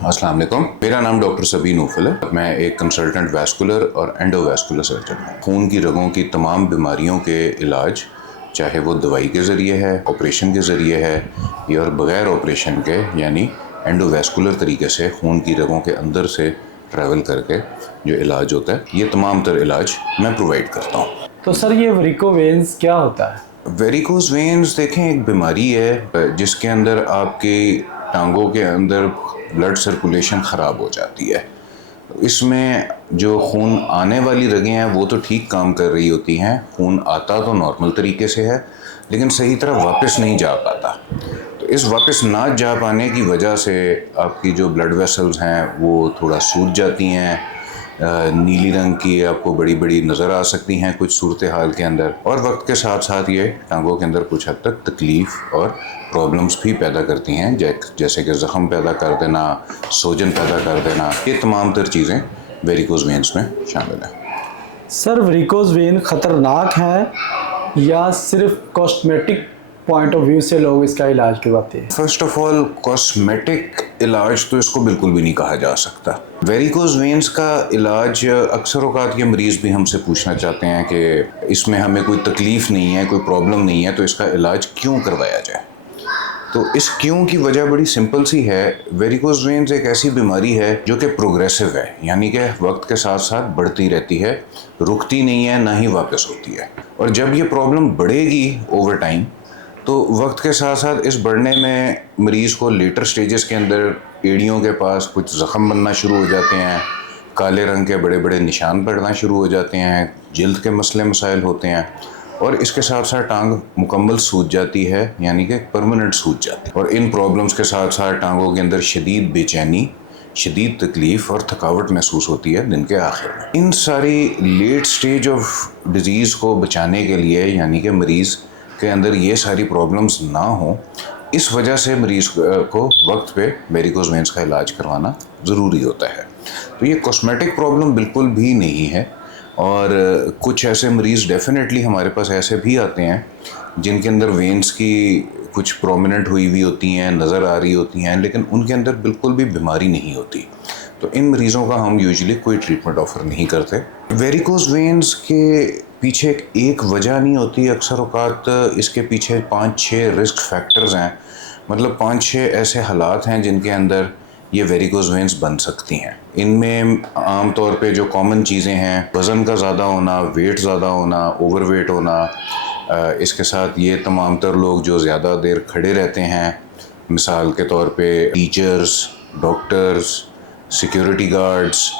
अस्सलाम वालेकुम। मेरा नाम डॉक्टर सबीन नूफल है। मैं एक कंसल्टेंट वैस्कुलर और एंडोवैस्कुलर सर्जन हूँ। खून की रगों की तमाम बीमारियों के इलाज, चाहे वो दवाई के ज़रिए है, ऑपरेशन के ज़रिए है या और बग़ैर ऑपरेशन के यानी एंडोवैस्कुलर तरीके से खून की रगों के अंदर से ट्रैवल करके जो इलाज होता है, ये तमाम तर इलाज मैं प्रोवाइड करता हूँ। तो सर ये वेरिकोवेन्स क्या होता है? वेरिकोज वेन्स देखें एक बीमारी है जिसके अंदर आपकी टांगों के अंदर ब्लड सर्कुलेशन ख़राब हो जाती है। इसमें जो खून आने वाली रगें हैं वो तो ठीक काम कर रही होती हैं, खून आता तो नॉर्मल तरीके से है लेकिन सही तरह वापस नहीं जा पाता। तो इस वापस ना जा पाने की वजह से आपकी जो ब्लड वेसल्स हैं वो थोड़ा सूज जाती हैं, नीली रंग की आपको बड़ी बड़ी नज़र आ सकती हैं कुछ सूरत हाल के अंदर, और वक्त के साथ साथ ये टांगों के अंदर कुछ हद तक तकलीफ़ और प्रॉब्लम्स भी पैदा करती हैं, जैसे कि ज़ख़म पैदा कर देना, सोजन पैदा कर देना। ये तमाम तर चीज़ें वेरिकोज वेन्स में शामिल हैं। सर वेरिकोज वेन ख़तरनाक है या सिर्फ कॉस्मेटिक पॉइंट ऑफ व्यू से लोग इसका इलाज करवाते हैं? फर्स्ट ऑफ ऑल कॉस्मेटिक इलाज तो इसको बिल्कुल भी नहीं कहा जा सकता। वेरिकोज वेन्स का इलाज अक्सर औकात ये मरीज़ भी हमसे पूछना चाहते हैं कि इसमें हमें कोई तकलीफ़ नहीं है, कोई प्रॉब्लम नहीं है, तो इसका इलाज क्यों करवाया जाए। तो इस क्यों की वजह बड़ी सिंपल सी है। वेरिकोज वेन्स एक ऐसी बीमारी है जो कि प्रोग्रेसिव है, यानी कि वक्त के साथ साथ बढ़ती रहती है, रुकती नहीं है, ना ही वापस होती है। और जब ये प्रॉब्लम बढ़ेगी ओवर टाइम तो वक्त के साथ साथ इस बढ़ने में मरीज़ को लेटर स्टेजेस के अंदर एड़ियों के पास कुछ ज़ख़म बनना शुरू हो जाते हैं, काले रंग के बड़े बड़े निशान पड़ना शुरू हो जाते हैं, जल्द के मसले मसाइल होते हैं, और इसके साथ साथ टांग मुकम्मल सूज जाती है, यानी कि परमानेंट सूज जाती है। और इन प्रॉब्लम्स के साथ साथ टांगों के अंदर शदीद बेचैनी, शदीद तकलीफ़ और थकावट महसूस होती है दिन के आखिर में। इन सारी लेट स्टेज ऑफ डिज़ीज़ को बचाने के लिए, यानी कि मरीज़ के अंदर ये सारी प्रॉब्लम्स ना हो, इस वजह से मरीज़ को वक्त पे वेरिकोज वेन्स का इलाज करवाना ज़रूरी होता है। तो ये कॉस्मेटिक प्रॉब्लम बिल्कुल भी नहीं है। और कुछ ऐसे मरीज़ डेफिनेटली हमारे पास ऐसे भी आते हैं जिनके अंदर वेन्स की कुछ प्रोमिनेंट हुई हुई होती हैं, नज़र आ रही होती हैं, लेकिन उनके अंदर बिल्कुल भी बीमारी नहीं होती। तो इन मरीज़ों का हम यूजुअली कोई ट्रीटमेंट ऑफ़र नहीं करते। वेरिकोज वेन्स के पीछे एक वजह नहीं होती, अक्सर औकात इसके पीछे 5-6 रिस्क फैक्टर्स हैं, मतलब 5-6 ऐसे हालात हैं जिनके अंदर ये वेरिकोज वेन्स बन सकती हैं। इनमें आम तौर पे जो कॉमन चीज़ें हैं, वज़न का ज़्यादा होना, वेट ज़्यादा होना, ओवरवेट होना, इसके साथ ये तमाम तर लोग जो ज़्यादा देर खड़े रहते हैं, मिसाल के तौर पे टीचर्स, डॉक्टर्स, सिक्योरिटी गार्ड्स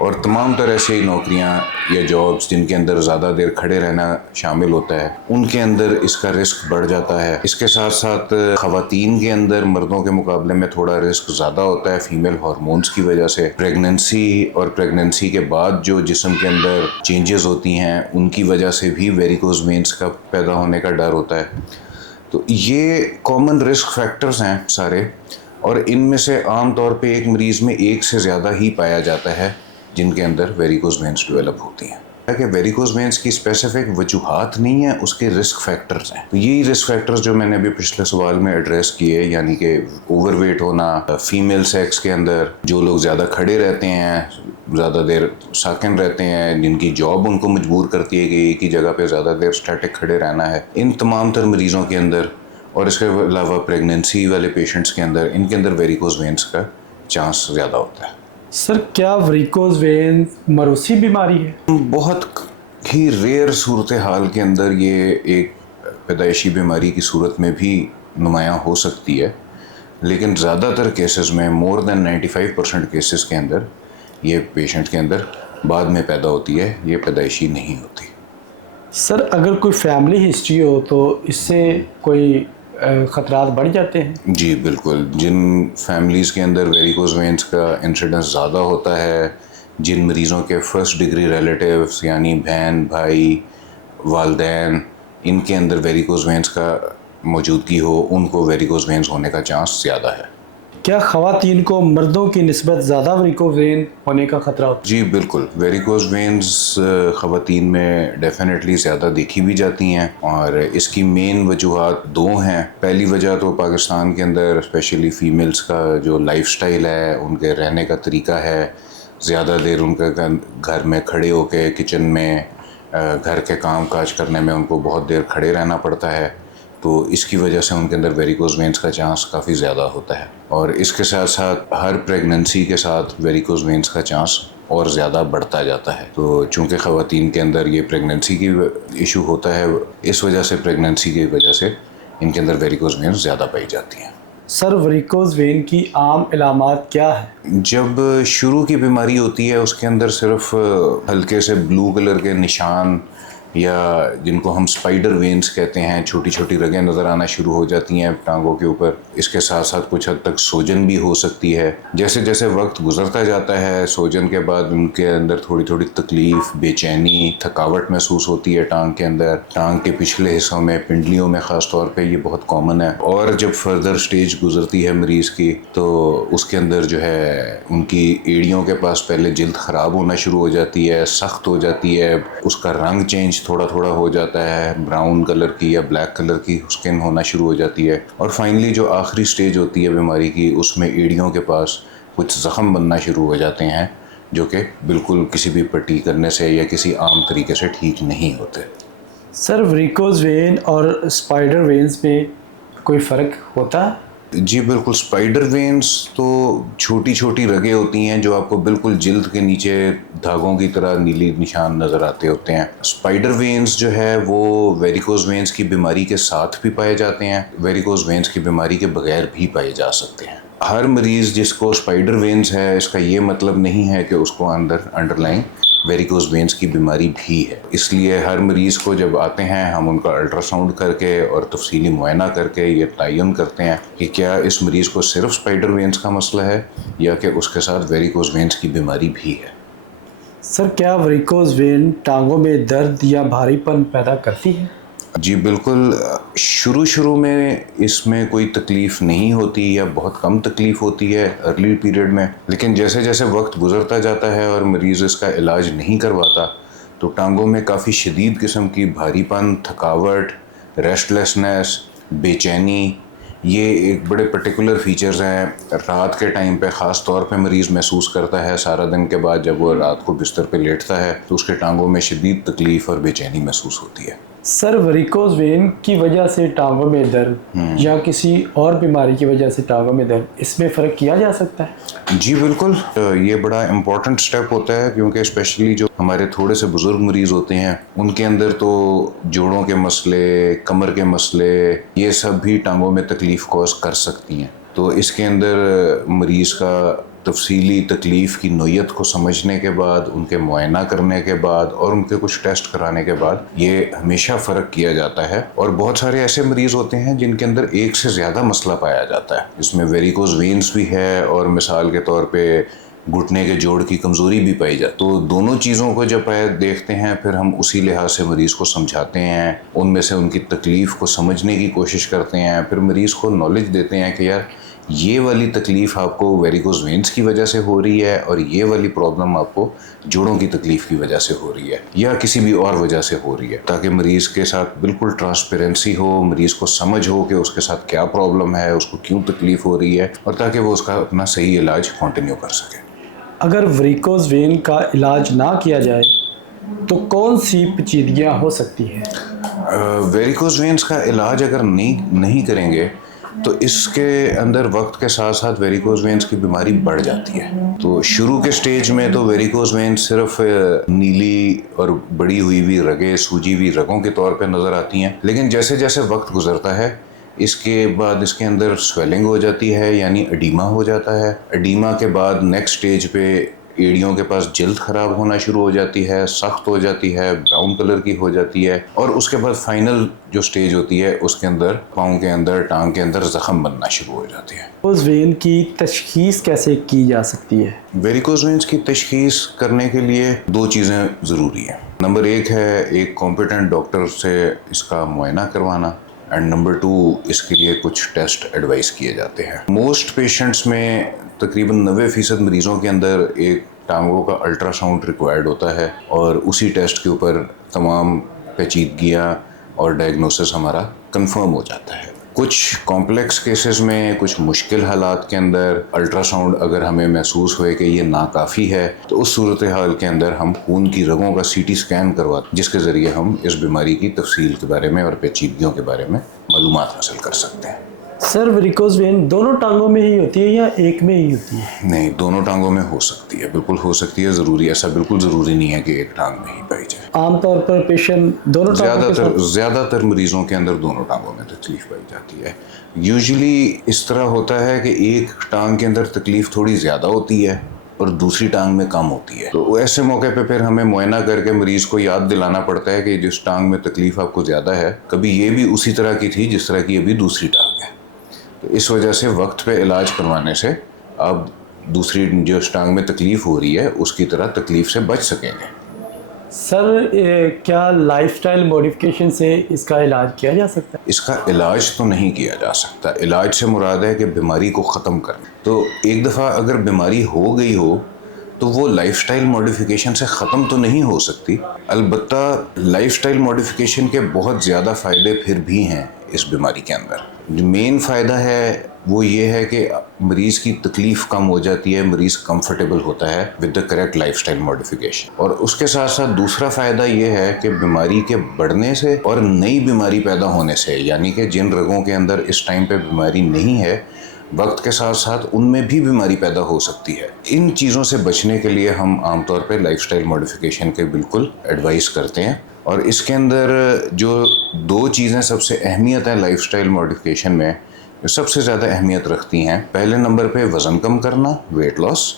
और तमाम तरह ऐसी नौकरियां या जॉब्स जिनके अंदर ज़्यादा देर खड़े रहना शामिल होता है, उनके अंदर इसका रिस्क बढ़ जाता है। इसके साथ साथ ख़वातीन के अंदर मर्दों के मुकाबले में थोड़ा रिस्क ज़्यादा होता है फीमेल हार्मोन्स की वजह से। प्रेगनेंसी और प्रेगनेंसी के बाद जो जिस्म के अंदर चेंजेस होती हैं उनकी वजह से भी वेरिकोज वेन्स का पैदा होने का डर होता है। तो ये कॉमन रिस्क फैक्टर्स हैं सारे, और इनमें से आम तौर पे एक मरीज़ में एक से ज़्यादा ही पाया जाता है जिनके अंदर वेरिकोज वेन्स डेवलप होती हैं। कि वेरिकोज वेन्स की स्पेसिफिक वजूहात नहीं है, उसके रिस्क फैक्टर्स हैं। तो यही रिस्क फैक्टर्स जो मैंने अभी पिछले सवाल में एड्रेस किए, यानी कि ओवरवेट होना, फीमेल सेक्स के अंदर जो लोग ज़्यादा खड़े रहते हैं, ज़्यादा देर साकिन रहते हैं, जिनकी जॉब उनको मजबूर करती है कि एक ही जगह पे ज़्यादा देर स्टैटिक खड़े रहना है, इन तमाम तर मरीज़ों के अंदर, और इसके अलावा प्रेगनेंसी वाले पेशेंट्स के अंदर, इनके अंदर वेरिकोज वेन्स का चांस ज़्यादा होता है। सर क्या वेरिकोज वेन मरूसी बीमारी है? बहुत ही रेयर सूरत हाल के अंदर ये एक पैदाइशी बीमारी की सूरत में भी नुमायाँ हो सकती है, लेकिन ज़्यादातर केसेस में, मोर देन 95% केसेस के अंदर ये पेशेंट के अंदर बाद में पैदा होती है, ये पैदाइशी नहीं होती। सर अगर कोई फैमिली हिस्ट्री हो तो इससे कोई ख़तरात बढ़ जाते हैं? जी बिल्कुल। जिन फैमिलीज़ के अंदर वेरिकोज वेन्स का इंसिडेंस ज़्यादा होता है, जिन मरीज़ों के फर्स्ट डिग्री रिलेटिव्स यानी बहन, भाई, वालदैन, इनके अंदर वेरिकोज वेन्स का मौजूदगी हो, उनको वेरिकोज वेन्स होने का चांस ज़्यादा है। क्या ख़वातीन को मर्दों की निस्बत ज़्यादा वेरिकोज़ वेन होने का ख़तरा होता जी बिल्कुल, वेरिकोज़ वेन्स ख़वातीन में डेफिनेटली ज़्यादा देखी भी जाती हैं और इसकी मेन वजूहात दो हैं। पहली वजह तो पाकिस्तान के अंदर स्पेशली फ़ीमेल्स का जो लाइफस्टाइल है, उनके रहने का तरीका है, ज़्यादा देर उनके घर में खड़े होकर किचन में घर के काम काज करने में उनको बहुत देर खड़े रहना पड़ता है, तो इसकी वजह से उनके अंदर वेरिकोज़ वेन्स का चांस काफ़ी ज़्यादा होता है। और इसके साथ साथ हर प्रेगनेंसी के साथ वेरिकोज़ वेन्स का चांस और ज़्यादा बढ़ता जाता है। तो चूँकि ख़वातीन के अंदर ये प्रेगनेंसी की इशू होता है, इस वजह से प्रेगनेंसी की वजह से इनके अंदर वेरिकोज़ वेन्स ज़्यादा पाई जाती हैं। सर, वेरिकोज़ वेन की आम इलामात क्या है? जब शुरू की बीमारी होती है उसके अंदर सिर्फ हल्के से ब्लू कलर के निशान या जिनको हम स्पाइडर वेन्स कहते हैं, छोटी छोटी रगें नज़र आना शुरू हो जाती हैं टांगों के ऊपर। इसके साथ साथ कुछ हद तक सूजन भी हो सकती है। जैसे जैसे वक्त गुजरता जाता है, सूजन के बाद उनके अंदर थोड़ी थोड़ी तकलीफ़, बेचैनी, थकावट महसूस होती है टांग के अंदर। टांग के पिछले हिस्सों में, पिंडलियों में ख़ास तौर पे ये बहुत कॉमन है। और जब फर्दर स्टेज गुजरती है मरीज़ की, तो उसके अंदर जो है उनकी एड़ियों के पास पहले जल्द ख़राब होना शुरू हो जाती है, सख्त हो जाती है, उसका रंग चेंज थोड़ा थोड़ा हो जाता है, ब्राउन कलर की या ब्लैक कलर की स्किन होना शुरू हो जाती है। और फाइनली जो आखिरी स्टेज होती है बीमारी की, उसमें एड़ियों के पास कुछ ज़ख़म बनना शुरू हो जाते हैं, जो कि बिल्कुल किसी भी पट्टी करने से या किसी आम तरीके से ठीक नहीं होते। सर, वेरिकोज़ वेन और स्पाइडर वेन्स में कोई फ़र्क होता है? जी बिल्कुल, स्पाइडर वेन्स तो छोटी छोटी रगें होती हैं जो आपको बिल्कुल जिल्द के नीचे धागों की तरह नीली निशान नज़र आते होते हैं। स्पाइडर वेन्स जो है वो वेरिकोज़ वेन्स की बीमारी के साथ भी पाए जाते हैं, वेरिकोज़ वेन्स की बीमारी के बगैर भी पाए जा सकते हैं। हर मरीज़ जिसको स्पाइडर वेन्स है, इसका ये मतलब नहीं है कि उसको अंडरलाइन वेरिकोज़ वेन्स की बीमारी भी है। इसलिए हर मरीज़ को जब आते हैं, हम उनका अल्ट्रासाउंड करके और तफसीली मुआयना करके ये तयन करते हैं कि क्या इस मरीज़ को सिर्फ स्पाइडर वेन्स का मसला है या कि उसके साथ वेरिकोज़ वेन्स की बीमारी भी है। सर, क्या वेरिकोज़ वेन टांगों में दर्द या भारीपन पैदा करती है? जी बिल्कुल, शुरू में इसमें कोई तकलीफ़ नहीं होती या बहुत कम तकलीफ़ होती है अर्ली पीरियड में, लेकिन जैसे जैसे वक्त गुजरता जाता है और मरीज़ इसका इलाज नहीं करवाता, तो टांगों में काफ़ी शदीद किस्म की भारीपन, थकावट, रेस्टलेसनेस, बेचैनी, ये एक बड़े पर्टिकुलर फ़ीचर्स हैं। रात के टाइम पे ख़ास तौर पे मरीज़ महसूस करता है, सारा दिन के बाद जब वो रात को बिस्तर पे लेटता है तो उसके टांगों में शदीद तकलीफ़ और बेचैनी महसूस होती है। सर, वेरिकोज़ वेन की वजह से टांगों में दर्द या किसी और बीमारी की वजह से टांगों में दर्द, इसमें फ़र्क किया जा सकता है? जी बिल्कुल, ये बड़ा इम्पॉर्टेंट स्टेप होता है क्योंकि स्पेशली जो हमारे थोड़े से बुज़ुर्ग मरीज़ होते हैं, उनके अंदर तो जोड़ों के मसले, कमर के मसले, ये सब भी टांगों में तकलीफ़ कॉज कर सकती हैं। तो इसके अंदर मरीज़ का तफसीली तकलीफ़ की नोयत को समझने के बाद, उनके मुआयना करने के बाद और उनके कुछ टेस्ट कराने के बाद ये हमेशा फ़र्क किया जाता है। और बहुत सारे ऐसे मरीज़ होते हैं जिनके अंदर एक से ज़्यादा मसला पाया जाता है, इसमें वेरिकोज़ वेन्स भी है और मिसाल के तौर पे घुटने के जोड़ की कमज़ोरी भी पाई जाती। तो दोनों चीज़ों को जब देखते हैं, फिर हम उसी लिहाज से मरीज़ को समझाते हैं, उनमें से उनकी तकलीफ़ को समझने की कोशिश करते हैं, फिर मरीज़ को नॉलेज देते हैं कि यार ये वाली तकलीफ़ आपको वेरिकोज़ वेन्स की वजह से हो रही है और ये वाली प्रॉब्लम आपको जोड़ों की तकलीफ़ की वजह से हो रही है या किसी भी और वजह से हो रही है, ताकि मरीज़ के साथ बिल्कुल ट्रांसपेरेंसी हो, मरीज़ को समझ हो कि उसके साथ क्या प्रॉब्लम है, उसको क्यों तकलीफ़ हो रही है, और ताकि वो उसका अपना सही इलाज कंटिन्यू कर सके। अगर वेरिकोज़ वेन का इलाज ना किया जाए तो कौन सी पेचीदगियाँ हो सकती हैं? वेरिकोज़ वेन्स का इलाज अगर नहीं करेंगे तो इसके अंदर वक्त के साथ साथ वेरिकोज़ वेन्स की बीमारी बढ़ जाती है। तो शुरू के स्टेज में तो वेरिकोज़ वेन्स सिर्फ नीली और बड़ी हुई रगें, सूजी हुई रगों के तौर पे नज़र आती हैं, लेकिन जैसे जैसे वक्त गुजरता है इसके बाद इसके अंदर स्वेलिंग हो जाती है, यानी एडीमा हो जाता है। एडीमा के बाद नेक्स्ट स्टेज पे एड़ियों के पास जल्द ख़राब होना शुरू हो जाती है, सख्त हो जाती है, ब्राउन कलर की हो जाती है, और उसके बाद फाइनल जो स्टेज होती है उसके अंदर पाँव के अंदर, टांग के अंदर ज़ख़म बनना शुरू हो जाती है। वेरिकोज़ वेन की तशख़ीस कैसे की जा सकती है? वेरिकोज़ वेन्स की तशख़ीस करने के लिए दो चीज़ें ज़रूरी हैं। नंबर एक है एक कॉम्पिटेंट डॉक्टर से इसका मुआयना करवाना, एंड नंबर 2 इसके लिए कुछ टेस्ट एडवाइस किए जाते हैं। मोस्ट पेशेंट्स में तकरीबन 90% मरीज़ों के अंदर एक टांगों का अल्ट्रासाउंड रिक्वायर्ड होता है और उसी टेस्ट के ऊपर तमाम पेचीदगियाँ और डायग्नोसिस हमारा कंफर्म हो जाता है। कुछ कॉम्प्लेक्स केसेस में, कुछ मुश्किल हालात के अंदर अल्ट्रासाउंड अगर हमें महसूस हुए कि ये नाकाफ़ी है तो उस सूरत हाल के अंदर हम खून की रगों का CT स्कैन करवाते हैं, जिसके ज़रिए हम इस बीमारी की तफसील के बारे में और पेचीदगियों के बारे में मालूमात हासिल कर सकते हैं। सर वेरिकोज वेन दोनों टांगों में ही होती है या एक में ही होती है? नहीं, दोनों टांगों में हो सकती है, बिल्कुल हो सकती है। ज़रूरी ऐसा बिल्कुल ज़रूरी नहीं है कि एक टांग में ही पाई जाए। आमतौर पर पेशेंट दोनों टांगों के साथ ज़्यादातर मरीज़ों के अंदर दोनों टांगों में तकलीफ पाई जाती है। यूजुअली इस तरह होता है कि एक टांग के अंदर तकलीफ थोड़ी ज़्यादा होती है और दूसरी टांग में कम होती है। तो ऐसे मौके पे फिर हमें मुआयना करके मरीज़ को याद दिलाना पड़ता है कि जिस टांग में तकलीफ आपको ज़्यादा है, कभी ये भी उसी तरह की थी जिस तरह की अभी दूसरी टांग है। तो इस वजह से वक्त पे इलाज करवाने से अब दूसरी जो टांग में तकलीफ हो रही है उसकी तरह तकलीफ से बच सकेंगे। सर क्या लाइफस्टाइल मॉडिफिकेशन से इसका इलाज किया जा सकता है? इसका इलाज तो नहीं किया जा सकता। इलाज से मुराद है कि बीमारी को ख़त्म करना। तो एक दफ़ा अगर बीमारी हो गई हो तो वो लाइफस्टाइल मॉडिफिकेशन से ख़त्म तो नहीं हो सकती। अलबत्ता लाइफस्टाइल मॉडिफिकेशन के बहुत ज़्यादा फ़ायदे फिर भी हैं इस बीमारी के अंदर। जो मेन फ़ायदा है वो ये है कि मरीज़ की तकलीफ़ कम हो जाती है, मरीज़ कंफर्टेबल होता है with the correct lifestyle modification. और उसके साथ साथ दूसरा फ़ायदा ये है कि बीमारी के बढ़ने से और नई बीमारी पैदा होने से, यानी कि जिन रगों के अंदर इस टाइम पे बीमारी नहीं है, वक्त के साथ साथ उनमें भी बीमारी पैदा हो सकती है। इन चीज़ों से बचने के लिए हम आमतौर पे लाइफस्टाइल मॉडिफिकेशन के बिल्कुल एडवाइस करते हैं। और इसके अंदर जो 2 चीज़ें सबसे अहमियत है लाइफस्टाइल मॉडिफिकेशन में, जो सबसे ज़्यादा अहमियत रखती हैं, पहले नंबर पे वज़न कम करना, weight loss,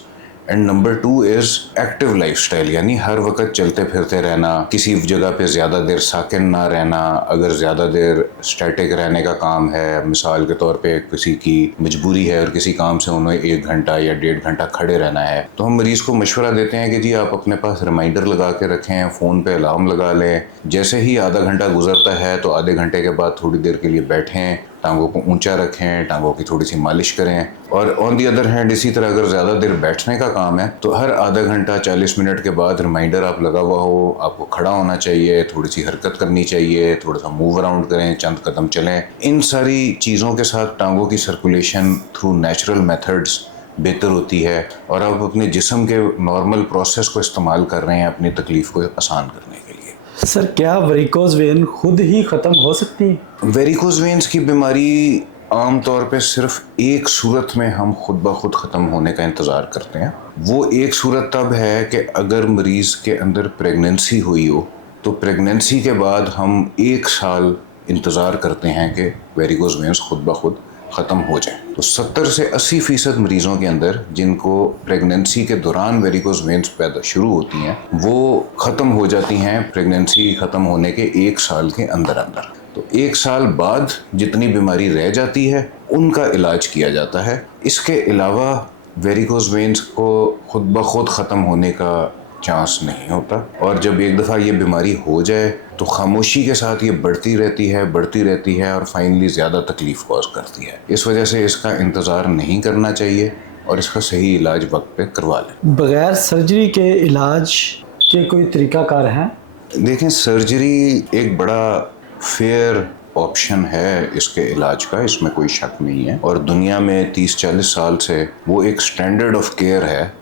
and number 2 is active lifestyle, यानी हर वक्त चलते फिरते रहना, किसी जगह पे ज़्यादा देर साकिन ना रहना। अगर ज़्यादा देर स्टैटिक रहने का काम है, मिसाल के तौर पे किसी की मजबूरी है और किसी काम से उन्हें 1 घंटा या 1.5 घंटा खड़े रहना है, तो हम मरीज़ को मशवरा देते हैं कि जी आप अपने पास रिमाइंडर लगा के रखें, फ़ोन पे अलार्म लगा लें। जैसे ही आधा घंटा गुजरता है तो आधे घंटे के बाद थोड़ी देर के लिए बैठें, टांगों को ऊंचा रखें, टांगों की थोड़ी सी मालिश करें। और ऑन दी अदर हैंड इसी तरह अगर ज़्यादा देर बैठने का काम है तो हर आधा घंटा 40 मिनट के बाद रिमाइंडर आप लगा हुआ हो, आपको खड़ा होना चाहिए, थोड़ी सी हरकत करनी चाहिए, थोड़ा सा मूव अराउंड करें, चंद कदम चलें। इन सारी चीज़ों के साथ टांगों की सर्कुलेशन थ्रू नेचुरल मेथड्स बेहतर होती है और आप अपने जिस्म के नॉर्मल प्रोसेस को इस्तेमाल कर रहे हैं अपनी तकलीफ़ को आसान करने के लिए। सर क्या वेरिकोज वेन खुद ही ख़त्म हो सकती है? वेरिकोज वेन्स की बीमारी आम तौर पे सिर्फ एक सूरत में हम खुद ब खुद ख़त्म होने का इंतज़ार करते हैं। वो एक सूरत तब है कि अगर मरीज़ के अंदर प्रेगनेंसी हुई हो, तो प्रेगनेंसी के बाद हम 1 साल इंतज़ार करते हैं कि वेरिकोज वेन्स खुद ब खुद ख़त्म हो जाए। तो 70 से 80% मरीज़ों के अंदर जिनको प्रेगनेंसी के दौरान वेरिकोज वेन्स पैदा शुरू होती हैं, वो ख़त्म हो जाती हैं प्रेगनेंसी ख़त्म होने के 1 साल के अंदर अंदर। तो 1 साल बाद जितनी बीमारी रह जाती है उनका इलाज किया जाता है। इसके अलावा वेरिकोज वेन्स को खुद ब खुद ख़त्म होने का चांस नहीं होता। और जब एक दफ़ा ये बीमारी हो जाए तो खामोशी के साथ ये बढ़ती रहती है और फाइनली ज़्यादा तकलीफ़ कॉज करती है। इस वजह से इसका इंतज़ार नहीं करना चाहिए और इसका सही इलाज वक्त पे करवा लें। बगैर सर्जरी के इलाज के कोई तरीक़ाकार हैं? देखें, सर्जरी एक बड़ा फेयर ऑप्शन है इसके इलाज का, इसमें कोई शक नहीं है। और दुनिया में 30-40 साल से वो एक स्टैंडर्ड ऑफ केयर है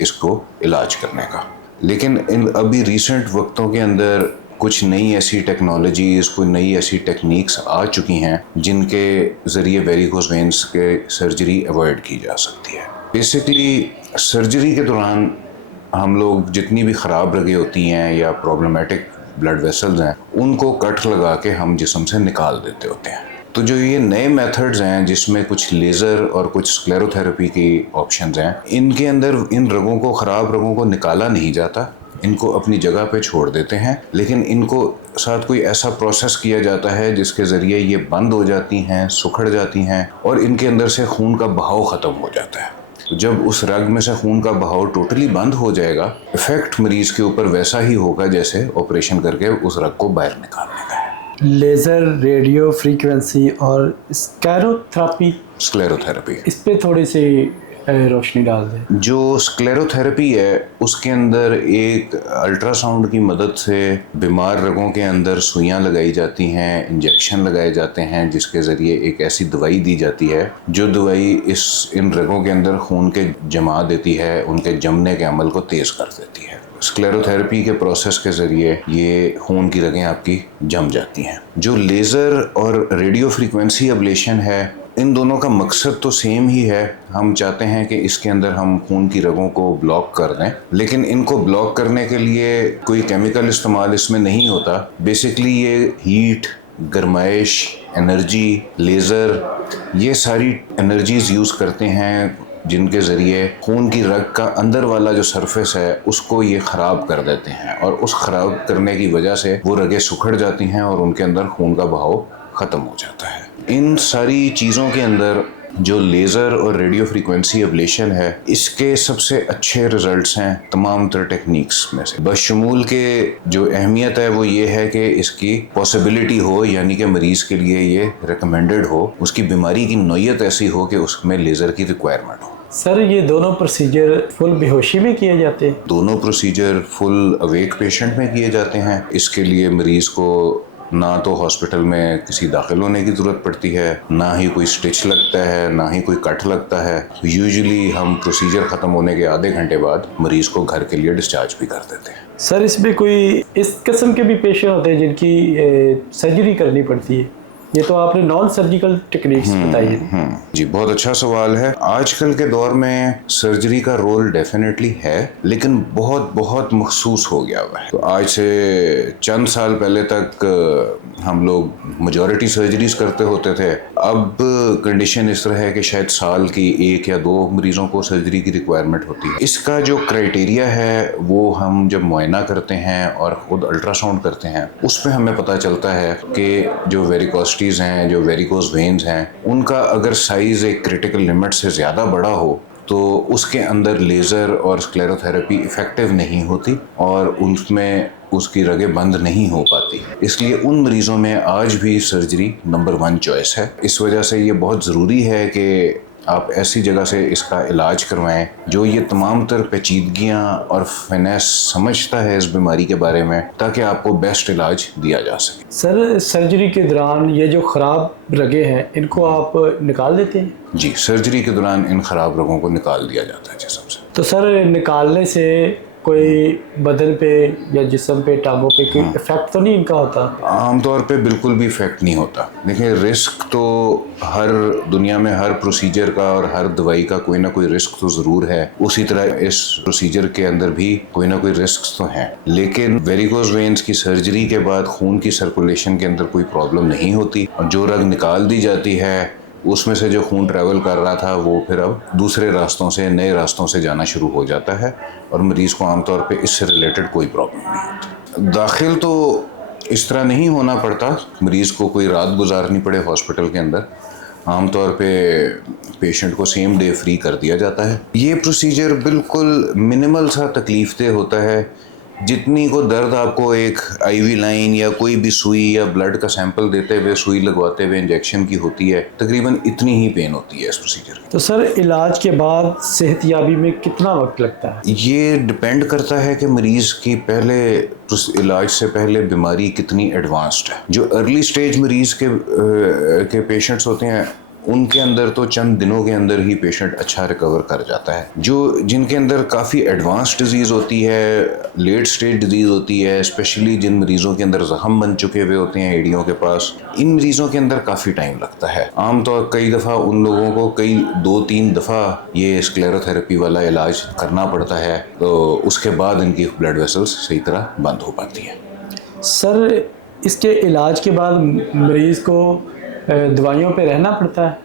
इसको इलाज करने का। लेकिन इन अभी रिसेंट वक्तों के अंदर कुछ नई ऐसी टेक्नोलॉजीज़, कोई नई ऐसी टेक्निक्स आ चुकी हैं जिनके ज़रिए वेरिकोज वेन्स के सर्जरी अवॉइड की जा सकती है। बेसिकली सर्जरी के दौरान हम लोग जितनी भी ख़राब रगें होती हैं या प्रॉब्लमेटिक ब्लड वेसल्स हैं, उनको कट लगा के हम जिस्म से निकाल देते होते हैं। तो जो ये नए मेथड्स हैं जिसमें कुछ लेज़र और कुछ स्क्लेरोथेरेपी की ऑप्शंस हैं, इनके अंदर इन रगों को, ख़राब रगों को निकाला नहीं जाता, इनको अपनी जगह पे छोड़ देते हैं। लेकिन इनको साथ कोई ऐसा प्रोसेस किया जाता है जिसके ज़रिए ये बंद हो जाती हैं, सुखड़ जाती हैं और इनके अंदर से खून का बहाव ख़त्म हो जाता है। तो जब उस रग में से खून का बहाव टोटली बंद हो जाएगा, इफ़ेक्ट मरीज़ के ऊपर वैसा ही होगा जैसे ऑपरेशन करके उस रग को बाहर निकालने का है। लेज़र, रेडियो फ्रीक्वेंसी और स्क्लेरोथेरेपी। इस पे थोड़ी सी रोशनी डाल दें। जो स्क्लेरोथेरेपी है उसके अंदर एक अल्ट्रासाउंड की मदद से बीमार रगों के अंदर सुइयां लगाई जाती हैं, इंजेक्शन लगाए जाते हैं, जिसके ज़रिए एक ऐसी दवाई दी जाती है जो दवाई इन रगों के अंदर खून के जमा देती है, उनके जमने के अमल को तेज़ कर देती है। स्क्लेरोथेरेपी के प्रोसेस के ज़रिए ये खून की रगें आपकी जम जाती हैं। जो लेज़र और रेडियो फ्रीक्वेंसी एब्लेशन है, इन दोनों का मकसद तो सेम ही है। हम चाहते हैं कि इसके अंदर हम खून की रगों को ब्लॉक कर दें, लेकिन इनको ब्लॉक करने के लिए कोई केमिकल इस्तेमाल इसमें नहीं होता। बेसिकली ये हीट, गरमाइश, एनर्जी, लेज़र, ये सारी एनर्जीज़ यूज़ करते हैं जिनके ज़रिए खून की रग का अंदर वाला जो सरफेस है उसको ये ख़राब कर देते हैं, और उस ख़राब करने की वजह से वो रगें सुखड़ जाती हैं और उनके अंदर खून का बहाव ख़त्म हो जाता है। इन सारी चीज़ों के अंदर जो लेज़र और रेडियो फ्रीक्वेंसी एब्लेशन है, इसके सबसे अच्छे रिजल्ट्स हैं तमाम तर टेक्निक्स में से। बशमूल के जो अहमियत है वो ये है कि इसकी पॉसिबिलिटी हो, यानी कि मरीज़ के लिए ये रिकमेंडेड हो, उसकी बीमारी की नौयत ऐसी हो कि उसमें लेज़र की रिक्वायरमेंट हो। सर, ये दोनों प्रोसीजर फुल बेहोशी में किए जाते हैं? दोनों प्रोसीजर फुल अवेक पेशेंट में किए जाते हैं। इसके लिए मरीज़ को ना तो हॉस्पिटल में किसी दाखिल होने की ज़रूरत पड़ती है, ना ही कोई स्टिच लगता है, ना ही कोई कट लगता है। यूजुअली हम प्रोसीजर ख़त्म होने के आधे घंटे बाद मरीज़ को घर के लिए डिस्चार्ज भी कर देते हैं। सर, इसमें कोई इस किस्म के भी पेशेंट होते हैं जिनकी सर्जरी करनी पड़ती है? ये तो आपने नॉन सर्जिकल टेक्निक्स बताई है। जी, बहुत अच्छा सवाल है। आजकल के दौर में सर्जरी का रोल डेफिनेटली है, लेकिन बहुत बहुत मखसूस हो गया हुआ है। तो आज से चंद साल पहले तक हम लोग मेजॉरिटी सर्जरीज करते होते थे। अब कंडीशन इस तरह है कि शायद साल की 1 या 2 मरीजों को सर्जरी की रिक्वायरमेंट होती है। इसका जो क्राइटेरिया है वो हम जब मुआयना करते हैं और ख़ुद अल्ट्रासाउंड करते हैं, उसमें हमें पता चलता है कि जो वेरिकोसिटीज़ हैं, जो वेरिकोज वेन्स हैं, उनका अगर साइज़ एक क्रिटिकल लिमिट से ज़्यादा बड़ा हो तो उसके अंदर लेज़र और स्क्लेरोथेरेपी इफ़ेक्टिव नहीं होती और उसमें उसकी रगें बंद नहीं हो पाती। इसलिए उन मरीज़ों में आज भी सर्जरी नंबर 1 चॉइस है। इस वजह से ये बहुत ज़रूरी है कि आप ऐसी जगह से इसका इलाज करवाएं जो ये तमाम तर पेचीदगियाँ और फिनेस समझता है इस बीमारी के बारे में, ताकि आपको बेस्ट इलाज दिया जा सके। सर, सर्जरी के दौरान ये जो ख़राब रगें हैं, इनको आप निकाल देते हैं? जी, सर्जरी के दौरान इन ख़राब रगों को निकाल दिया जाता है जिस्म से। तो सर, निकालने से कोई बदन पे या जिस्म पे, टांगों पे कोई इफेक्ट तो नहीं इनका होता? आमतौर पे बिल्कुल भी इफेक्ट नहीं होता। देखिए, रिस्क तो हर दुनिया में हर प्रोसीजर का और हर दवाई का कोई ना कोई रिस्क तो ज़रूर है। उसी तरह इस प्रोसीजर के अंदर भी कोई ना कोई रिस्क तो हैं, लेकिन वेरिकोज वेन्स की सर्जरी के बाद खून की सर्कुलेशन के अंदर कोई प्रॉब्लम नहीं होती, और जो रग निकाल दी जाती है उसमें से जो खून ट्रैवल कर रहा था वो फिर अब दूसरे रास्तों से, नए रास्तों से जाना शुरू हो जाता है, और मरीज़ को आमतौर पे इससे रिलेटेड कोई प्रॉब्लम नहीं होती। दाखिल तो इस तरह नहीं होना पड़ता, मरीज़ को कोई रात गुजारनी पड़े हॉस्पिटल के अंदर। आमतौर पे पेशेंट को सेम डे फ्री कर दिया जाता है। ये प्रोसीजर बिल्कुल मिनिमल सा तकलीफ़देह होता है। जितनी को दर्द आपको एक आईवी लाइन या कोई भी सुई या ब्लड का सैंपल देते हुए, सुई लगवाते हुए इंजेक्शन की होती है, तकरीबन इतनी ही पेन होती है इस प्रोसीजर की। तो सर, इलाज के बाद सेहतयाबी में कितना वक्त लगता है? ये डिपेंड करता है कि मरीज़ की पहले इलाज से पहले बीमारी कितनी एडवांस्ड है। जो अर्ली स्टेज मरीज़ के पेशेंट्स होते हैं, उनके अंदर तो चंद दिनों के अंदर ही पेशेंट अच्छा रिकवर कर जाता है। जिनके अंदर काफ़ी एडवांस डिजीज़ होती है, लेट स्टेज डिजीज़ होती है, स्पेशली जिन मरीज़ों के अंदर जख्म बन चुके हुए होते हैं एड़ियों के पास, इन मरीज़ों के अंदर काफ़ी टाइम लगता है। आमतौर कई दफ़ा उन लोगों को 2-3 दफ़ा ये स्क्लेरोथेरेपी वाला इलाज करना पड़ता है, तो उसके बाद इनकी ब्लड वेसल्स सही तरह बंद हो पाती है। सर, इसके इलाज के बाद मरीज़ को दवाइयों पे रहना पड़ता है,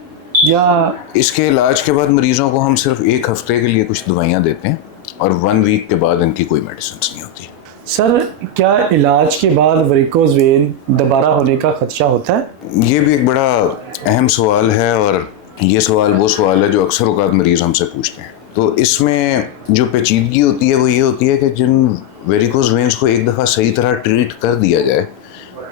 या इसके इलाज के बाद मरीज़ों को हम सिर्फ 1 हफ्ते के लिए कुछ दवाइयाँ देते हैं और 1 वीक के बाद इनकी कोई मेडिसिन नहीं होती। सर, क्या इलाज के बाद वेरिकोज वेन दोबारा होने का खदशा होता है? ये भी एक बड़ा अहम सवाल है, और ये सवाल वो सवाल है जो अक्सर औक़ात मरीज़ हमसे पूछते हैं। तो इसमें जो पेचीदगी होती है वो ये होती है कि जिन वेरिकोज वेन्स को एक दफ़ा सही तरह ट्रीट कर दिया जाए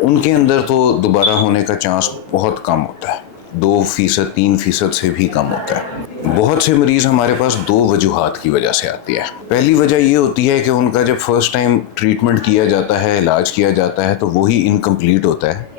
उनके अंदर तो दोबारा होने का चांस बहुत कम होता है, 2%, 3% से भी कम होता है। बहुत से मरीज़ हमारे पास 2 वजूहात की वजह से आती है। पहली वजह ये होती है कि उनका जब फर्स्ट टाइम ट्रीटमेंट किया जाता है, इलाज किया जाता है, तो वही इनकम्प्लीट होता है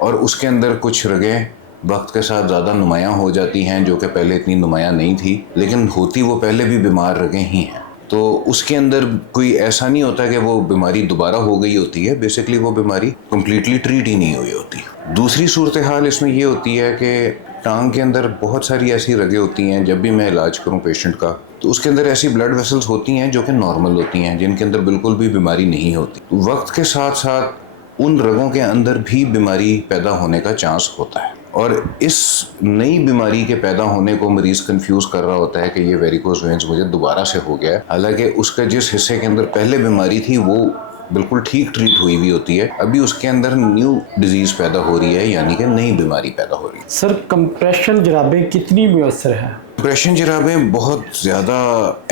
और उसके अंदर कुछ रगें वक्त के साथ ज़्यादा नुमायाँ हो जाती हैं, जो कि पहले इतनी नुमायाँ नहीं थी, लेकिन होती वो पहले भी बीमार रगें ही हैं। तो उसके अंदर कोई ऐसा नहीं होता कि वो बीमारी दोबारा हो गई होती है, बेसिकली वो बीमारी कम्प्लीटली ट्रीट ही नहीं हुई होती। दूसरी सूरत हाल इसमें ये होती है कि टांग के अंदर बहुत सारी ऐसी रगें होती हैं, जब भी मैं इलाज करूं पेशेंट का, तो उसके अंदर ऐसी ब्लड वेसल्स होती हैं जो कि नॉर्मल होती हैं, जिनके अंदर बिल्कुल भी बीमारी नहीं होती। वक्त के साथ साथ उन रगों के अंदर भी बीमारी पैदा होने का चांस होता है और इस नई बीमारी के पैदा होने को मरीज़ कंफ्यूज कर रहा होता है कि ये वेरिकोज वेन्स मुझे दोबारा से हो गया है, हालांकि उसका जिस हिस्से के अंदर पहले बीमारी थी वो बिल्कुल ठीक ट्रीट हुई हुई होती है। अभी उसके अंदर न्यू डिजीज़ पैदा हो रही है, यानी कि नई बीमारी पैदा हो रही है। सर, कंप्रेशन जराबें कितनी मुयस्सर हैं? कंप्रेशन जराबें बहुत ज़्यादा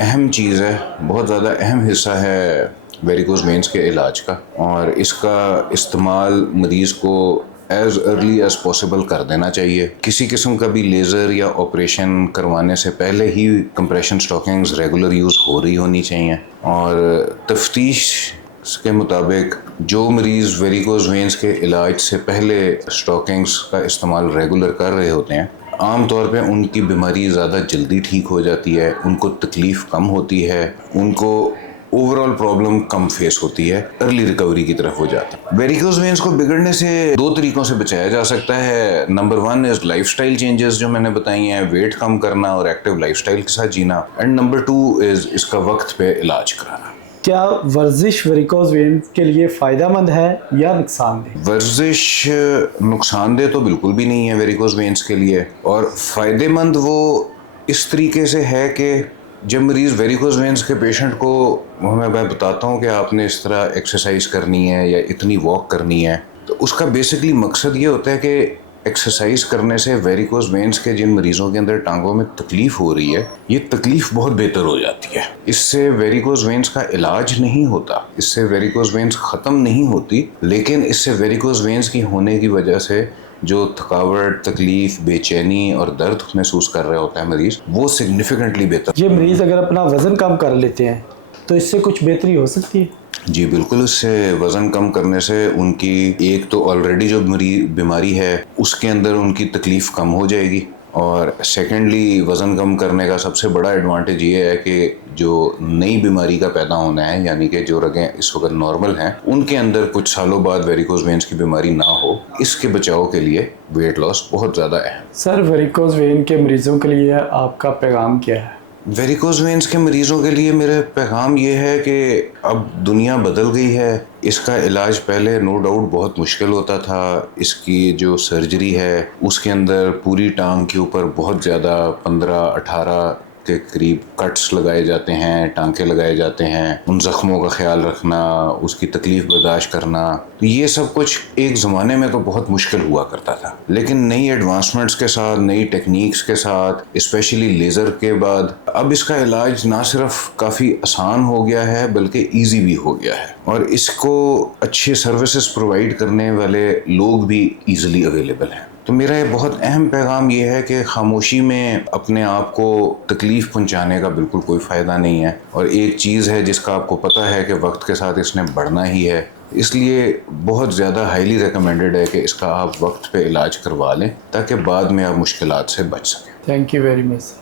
अहम चीज़ है, बहुत ज़्यादा अहम हिस्सा है वेरिकोज वेन्स के इलाज का, और इसका इस्तेमाल मरीज़ को एज अर्ली एज पॉसिबल कर देना चाहिए। किसी किस्म का भी लेज़र या ऑपरेशन करवाने से पहले ही कंप्रेशन स्टॉकिंग्स रेगुलर यूज़ हो रही होनी चाहिए, और तफ्तीश के मुताबिक जो मरीज़ वेरिकोज वेन्स के इलाज से पहले स्टॉकिंग्स का इस्तेमाल रेगुलर कर रहे होते हैं, आम तौर पे उनकी बीमारी ज़्यादा जल्दी ठीक हो जाती है, उनको तकलीफ़ कम होती है, उनको ओवरऑल प्रॉब्लम कम फेस होती है, अर्ली रिकवरी की तरफ हो जाता है। वेरिकोज वेन्स को बिगड़ने से 2 तरीक़ों से बचाया जा सकता है। नंबर 1 इज़ लाइफस्टाइल चेंजेस जो मैंने बताई हैं, वेट कम करना और एक्टिव लाइफस्टाइल के साथ जीना, एंड नंबर 2 इज़ इसका वक्त पे इलाज कराना। क्या वर्जिश वेरिकोज वेन के लिए फ़ायदेमंद है या नुकसानदेह? वर्जिश नुकसानदेह तो बिल्कुल भी नहीं है वेरिकोज वेन्स के लिए, और फ़ायदेमंद वो इस तरीके से है कि जब मरीज़ वेरिकोज वेन्स के पेशेंट को मैं बताता हूँ कि आपने इस तरह एक्सरसाइज करनी है या इतनी वॉक करनी है, तो उसका बेसिकली मकसद ये होता है कि एक्सरसाइज करने से वेरिकोज वेन्स के जिन मरीज़ों के अंदर टांगों में तकलीफ़ हो रही है, ये तकलीफ़ बहुत बेहतर हो जाती है। इससे वेरिकोज वेन्स का इलाज नहीं होता, इससे वेरिकोज वेन्स ख़त्म नहीं होती, लेकिन इससे वेरिकोज वेन्स की होने की वजह से जो थकावट, तकलीफ़, बेचैनी और दर्द महसूस कर रहा होता है मरीज़, वो सिग्निफिकेंटली बेहतर। ये मरीज़ अगर अपना वज़न कम कर लेते हैं तो इससे कुछ बेहतरी हो सकती है? जी बिल्कुल, इससे वज़न कम करने से उनकी एक तो ऑलरेडी जो बीमारी है उसके अंदर उनकी तकलीफ़ कम हो जाएगी, और सेकेंडली वज़न कम करने का सबसे बड़ा एडवांटेज ये है कि जो नई बीमारी का पैदा होना है, यानी कि जो रगें इस वक्त नॉर्मल हैं, उनके अंदर कुछ सालों बाद वेरिकोज वेन्स की बीमारी ना हो, इसके बचाव के लिए वेट लॉस बहुत ज़्यादा अहम। सर, वेरिकोज वेन के मरीज़ों के लिए आपका पैगाम क्या है? वेरिकोज वेन्स के मरीज़ों के लिए मेरा पैगाम ये है कि अब दुनिया बदल गई है। इसका इलाज पहले नो डाउट बहुत मुश्किल होता था। इसकी जो सर्जरी है उसके अंदर पूरी टांग के ऊपर बहुत ज़्यादा 15-18 के करीब कट्स लगाए जाते हैं, टांके लगाए जाते हैं, उन ज़ख्मों का ख्याल रखना, उसकी तकलीफ़ बर्दाश्त करना, तो ये सब कुछ एक ज़माने में तो बहुत मुश्किल हुआ करता था, लेकिन नई एडवांसमेंट्स के साथ, नई टेक्निक्स के साथ, स्पेशली लेज़र के बाद, अब इसका इलाज ना सिर्फ काफ़ी आसान हो गया है बल्कि ईजी भी हो गया है, और इसको अच्छे सर्विसेज प्रोवाइड करने वाले लोग भी ईजिली अवेलेबल हैं। तो मेरा ये बहुत अहम पैगाम ये है कि खामोशी में अपने आप को तकलीफ़ पहुंचाने का बिल्कुल कोई फ़ायदा नहीं है, और एक चीज़ है जिसका आपको पता है कि वक्त के साथ इसने बढ़ना ही है, इसलिए बहुत ज़्यादा हाईली रिकमेंडेड है कि इसका आप वक्त पे इलाज करवा लें ताकि बाद में आप मुश्किलात से बच सकें। Thank you very much.